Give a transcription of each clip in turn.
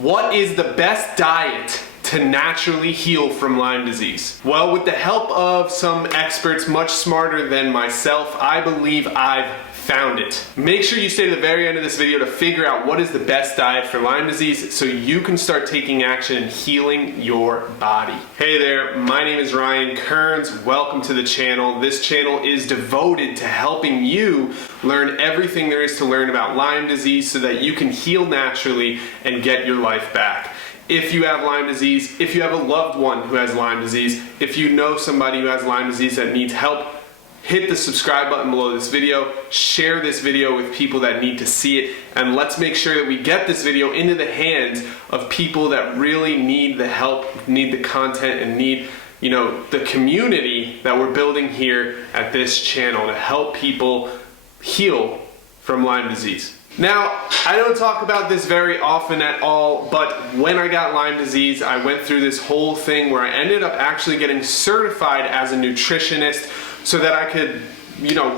What is the best diet to naturally heal from Lyme disease? Well, with the help of some experts much smarter than myself, I believe I've found it. Make sure you stay to the very end of this video to figure out what is the best diet for Lyme disease so you can start taking action and healing your body. Hey there, my name is Ryan Kearns. Welcome to the channel. This channel is devoted to helping you learn everything there is to learn about Lyme disease so that you can heal naturally and get your life back. If you have Lyme disease, if you have a loved one who has Lyme disease, if you know somebody who has Lyme disease that needs help, hit the subscribe button below this video, share this video with people that need to see it, and let's make sure that we get this video into the hands of people that really need the help, need the content, and need, the community that we're building here at this channel to help people heal from Lyme disease. Now, I don't talk about this very often at all, but when I got Lyme disease, I went through this whole thing where I ended up actually getting certified as a nutritionist so that I could,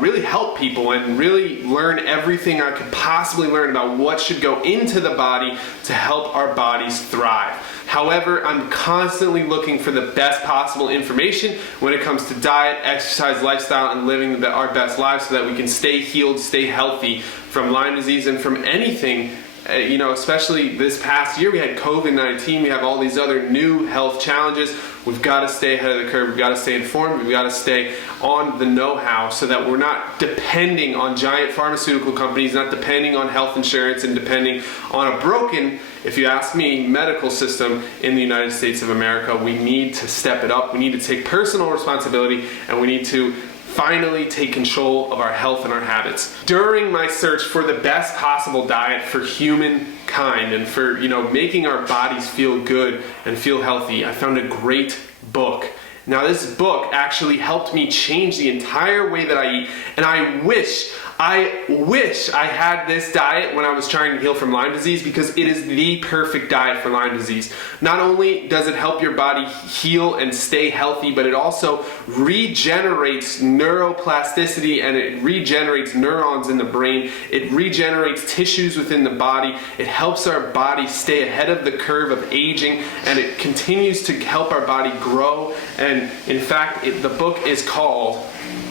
really help people and really learn everything I could possibly learn about what should go into the body to help our bodies thrive. However, I'm constantly looking for the best possible information when it comes to diet, exercise, lifestyle, and living our best lives so that we can stay healed, stay healthy from Lyme disease and from anything. Especially this past year, we had COVID-19, we have all these other new health challenges. We've got to stay ahead of the curve, we've got to stay informed, we've got to stay on the know-how so that we're not depending on giant pharmaceutical companies, not depending on health insurance, and depending on a broken, if you ask me, medical system in the United States of America. We need to step it up, we need to take personal responsibility, and we need to finally take control of our health and our habits. During my search for the best possible diet for humankind and for, making our bodies feel good and feel healthy, I found a great book. Now, this book actually helped me change the entire way that I eat, and I wish I had this diet when I was trying to heal from Lyme disease, because it is the perfect diet for Lyme disease. Not only does it help your body heal and stay healthy, but it also regenerates neuroplasticity and it regenerates neurons in the brain. It regenerates tissues within the body. It helps our body stay ahead of the curve of aging, and it continues to help our body grow. And in fact, the book is called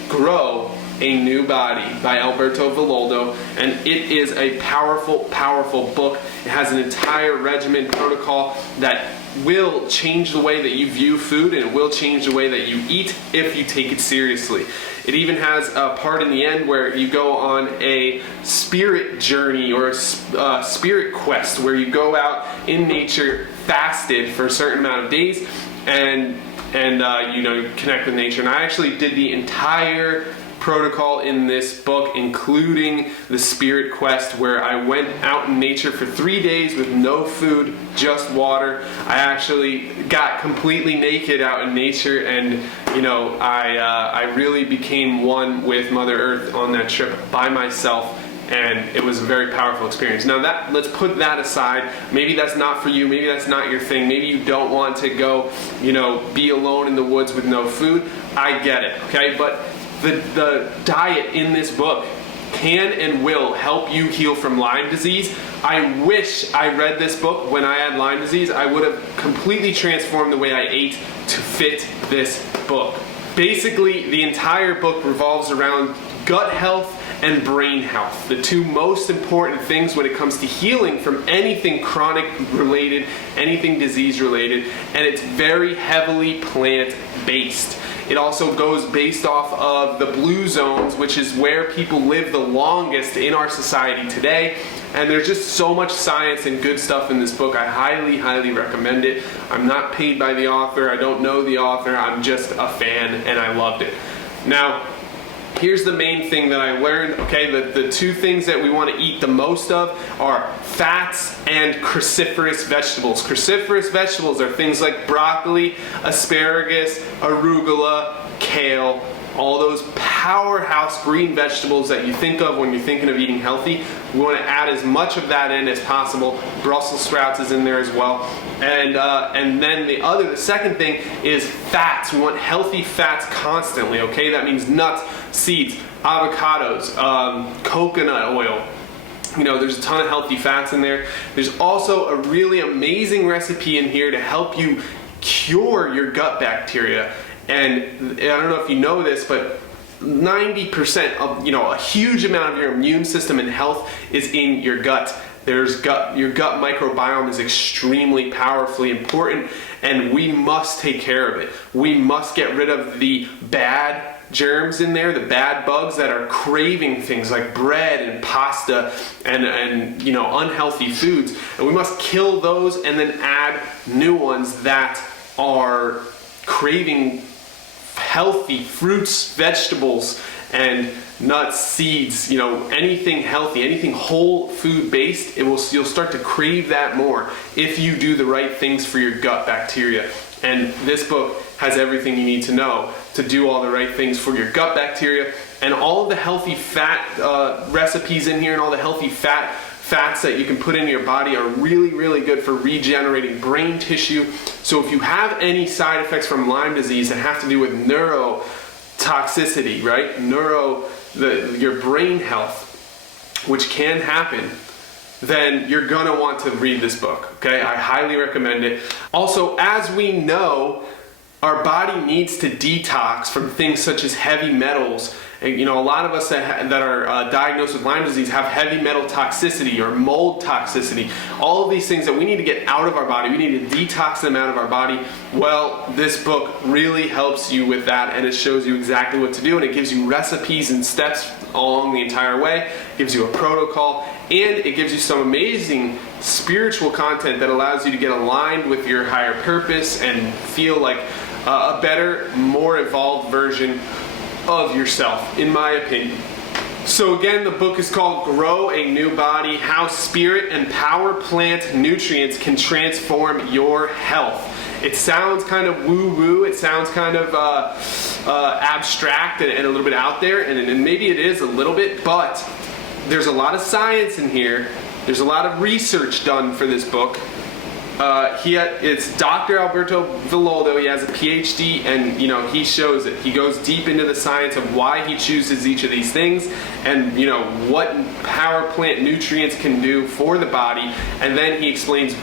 Grow a New Body by Alberto Villoldo, and it is a powerful, powerful book. It has an entire regimen protocol that will change the way that you view food, and it will change the way that you eat if you take it seriously. It even has a part in the end where you go on a spirit journey or a spirit quest where you go out in nature fasted for a certain amount of days and connect with nature. And I actually did the entire protocol in this book, including the spirit quest, where I went out in nature for 3 days with no food, just water. I actually got completely naked out in nature, and I really became one with Mother Earth on that trip by myself. And it was a very powerful experience. Now let's put that aside. Maybe that's not for you. Maybe that's not your thing. Maybe you don't want to go, be alone in the woods with no food. I get it, okay? But the diet in this book can and will help you heal from Lyme disease. I wish I read this book when I had Lyme disease. I would have completely transformed the way I ate to fit this book. Basically, the entire book revolves around gut health and brain health, the two most important things when it comes to healing from anything chronic related, anything disease related, and it's very heavily plant based. It also goes based off of the blue zones, which is where people live the longest in our society today. And there's just so much science and good stuff in this book. I highly, highly recommend it. I'm not paid by the author. I don't know the author. I'm just a fan, and I loved it. Now, here's the main thing that I learned, okay? The two things that we want to eat the most of are fats and cruciferous vegetables. Cruciferous vegetables are things like broccoli, asparagus, arugula, kale, all those powerhouse green vegetables that you think of when you're thinking of eating healthy. We want to add as much of that in as possible. Brussels sprouts is in there as well. And then the second thing is fats. We want healthy fats constantly, okay? That means nuts, seeds, avocados, coconut oil, There's a ton of healthy fats in there. There's also a really amazing recipe in here to help you cure your gut bacteria. And I don't know if you know this, but 90% of, a huge amount of your immune system and health is in your gut. Your gut microbiome is extremely powerfully important, and we must take care of it. We must get rid of the bad germs in there, the bad bugs that are craving things like bread and pasta and unhealthy foods. And we must kill those and then add new ones that are craving healthy fruits, vegetables, and nuts, seeds, anything healthy, anything whole food based. You'll start to crave that more if you do the right things for your gut bacteria. And this book has everything you need to know to do all the right things for your gut bacteria. And all of the healthy fat recipes in here and all the healthy fats that you can put into your body are really, really good for regenerating brain tissue. So if you have any side effects from Lyme disease that have to do with neurotoxicity, right? Your brain health, which can happen, then you're gonna want to read this book, okay? I highly recommend it. Also, as we know, our body needs to detox from things such as heavy metals. And, a lot of us that are diagnosed with Lyme disease have heavy metal toxicity or mold toxicity. All of these things that we need to get out of our body, we need to detox them out of our body. Well, this book really helps you with that, and it shows you exactly what to do, and it gives you recipes and steps along the entire way. It gives you a protocol, and it gives you some amazing spiritual content that allows you to get aligned with your higher purpose and feel like a better, more evolved version of yourself, in my opinion. So again, the book is called Grow a New Body: How Spirit and Power Plant Nutrients Can Transform Your Health. It sounds kind of woo-woo, it sounds kind of abstract and a little bit out there, and maybe it is a little bit, but there's a lot of science in here. There's a lot of research done for this book. It's Dr. Alberto Villoldo. He has a PhD, and he shows it. He goes deep into the science of why he chooses each of these things, and what power plant nutrients can do for the body. And then he explains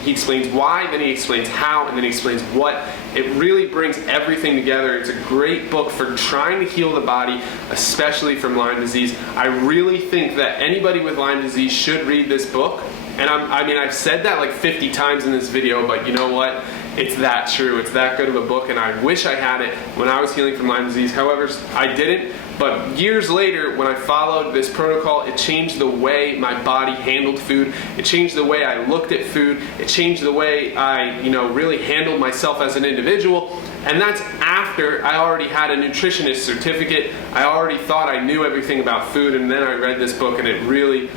why, then he explains how, and then he explains what. It really brings everything together. It's a great book for trying to heal the body, especially from Lyme disease. I really think that anybody with Lyme disease should read this book. And I've said that like 50 times in this video, but you know what? It's that true. It's that good of a book, and I wish I had it when I was healing from Lyme disease. However, I didn't. But years later, when I followed this protocol, it changed the way my body handled food. It changed the way I looked at food. It changed the way I, really handled myself as an individual. And that's after I already had a nutritionist certificate. I already thought I knew everything about food, and then I read this book, and it really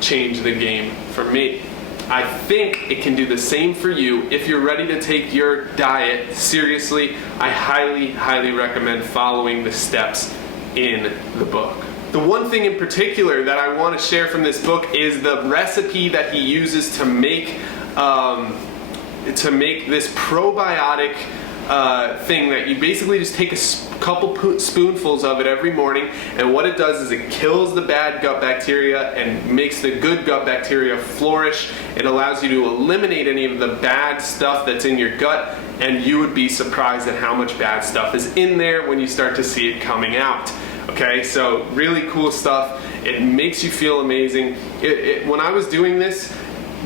changed the game for me. I think it can do the same for you. If you're ready to take your diet seriously, I highly recommend following the steps in the book. The one thing in particular that I want to share from this book is the recipe that he uses to make this probiotic thing that you basically just take a couple spoonfuls of it every morning, and what it does is it kills the bad gut bacteria and makes the good gut bacteria flourish. It allows you to eliminate any of the bad stuff that's in your gut, and you would be surprised at how much bad stuff is in there when you start to see it coming out. Okay, so really cool stuff. It makes you feel amazing. When I was doing this,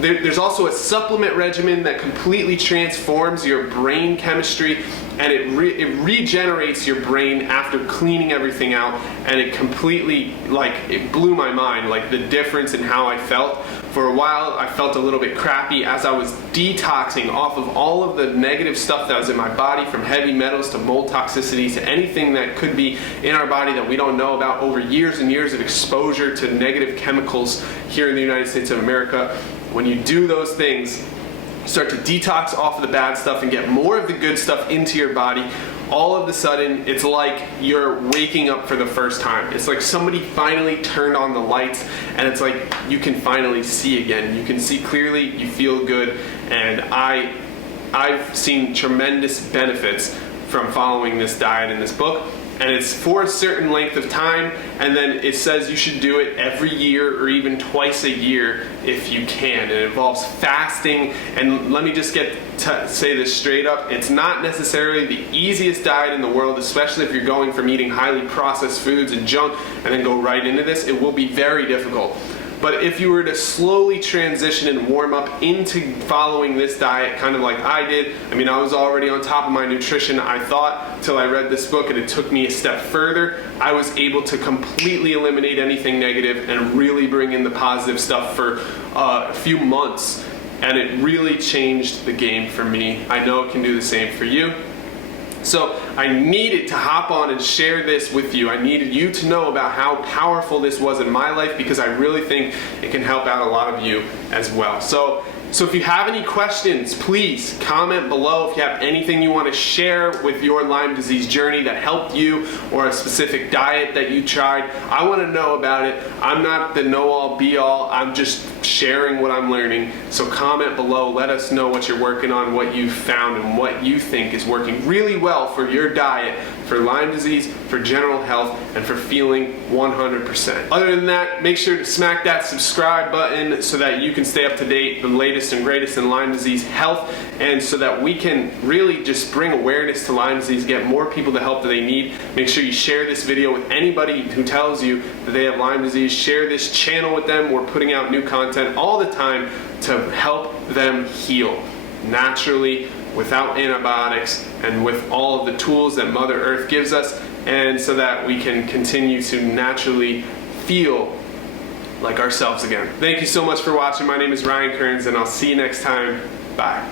there's also a supplement regimen that completely transforms your brain chemistry, and it regenerates your brain after cleaning everything out, and it completely, it blew my mind, the difference in how I felt. For a while, I felt a little bit crappy as I was detoxing off of all of the negative stuff that was in my body, from heavy metals to mold toxicity to anything that could be in our body that we don't know about over years and years of exposure to negative chemicals here in the United States of America. When you do those things, start to detox off of the bad stuff and get more of the good stuff into your body, all of a sudden it's like you're waking up for the first time. It's like somebody finally turned on the lights, and it's like you can finally see again. You can see clearly, you feel good, and I've seen tremendous benefits from following this diet in this book. and it's for a certain length of time, and then it says you should do it every year or even twice a year if you can. It involves fasting, and let me just say this straight up, it's not necessarily the easiest diet in the world, especially if you're going from eating highly processed foods and junk and then go right into this. It will be very difficult. But if you were to slowly transition and warm up into following this diet, kind of like I did, I mean, I was already on top of my nutrition, I thought, till I read this book, and it took me a step further. I was able to completely eliminate anything negative and really bring in the positive stuff for a few months. And it really changed the game for me. I know it can do the same for you. So I needed to hop on and share this with you. I needed you to know about how powerful this was in my life, because I really think it can help out a lot of you as well. So if you have any questions, please comment below. If you have anything you want to share with your Lyme disease journey that helped you, or a specific diet that you tried, I want to know about it. I'm not the know-all be-all. I'm just sharing what I'm learning. So comment below. Let us know what you're working on, what you found, and what you think is working really well for your diet, for Lyme disease, for general health, and for feeling 100%. Other than that, make sure to smack that subscribe button so that you can stay up to date, the latest and greatest in Lyme disease health, and so that we can really just bring awareness to Lyme disease, get more people the help that they need. Make sure you share this video with anybody who tells you that they have Lyme disease. Share this channel with them. We're putting out new content all the time to help them heal naturally, without antibiotics, and with all of the tools that Mother Earth gives us, and so that we can continue to naturally feel like ourselves again. Thank you so much for watching. My name is Ryan Kearns, and I'll see you next time. Bye.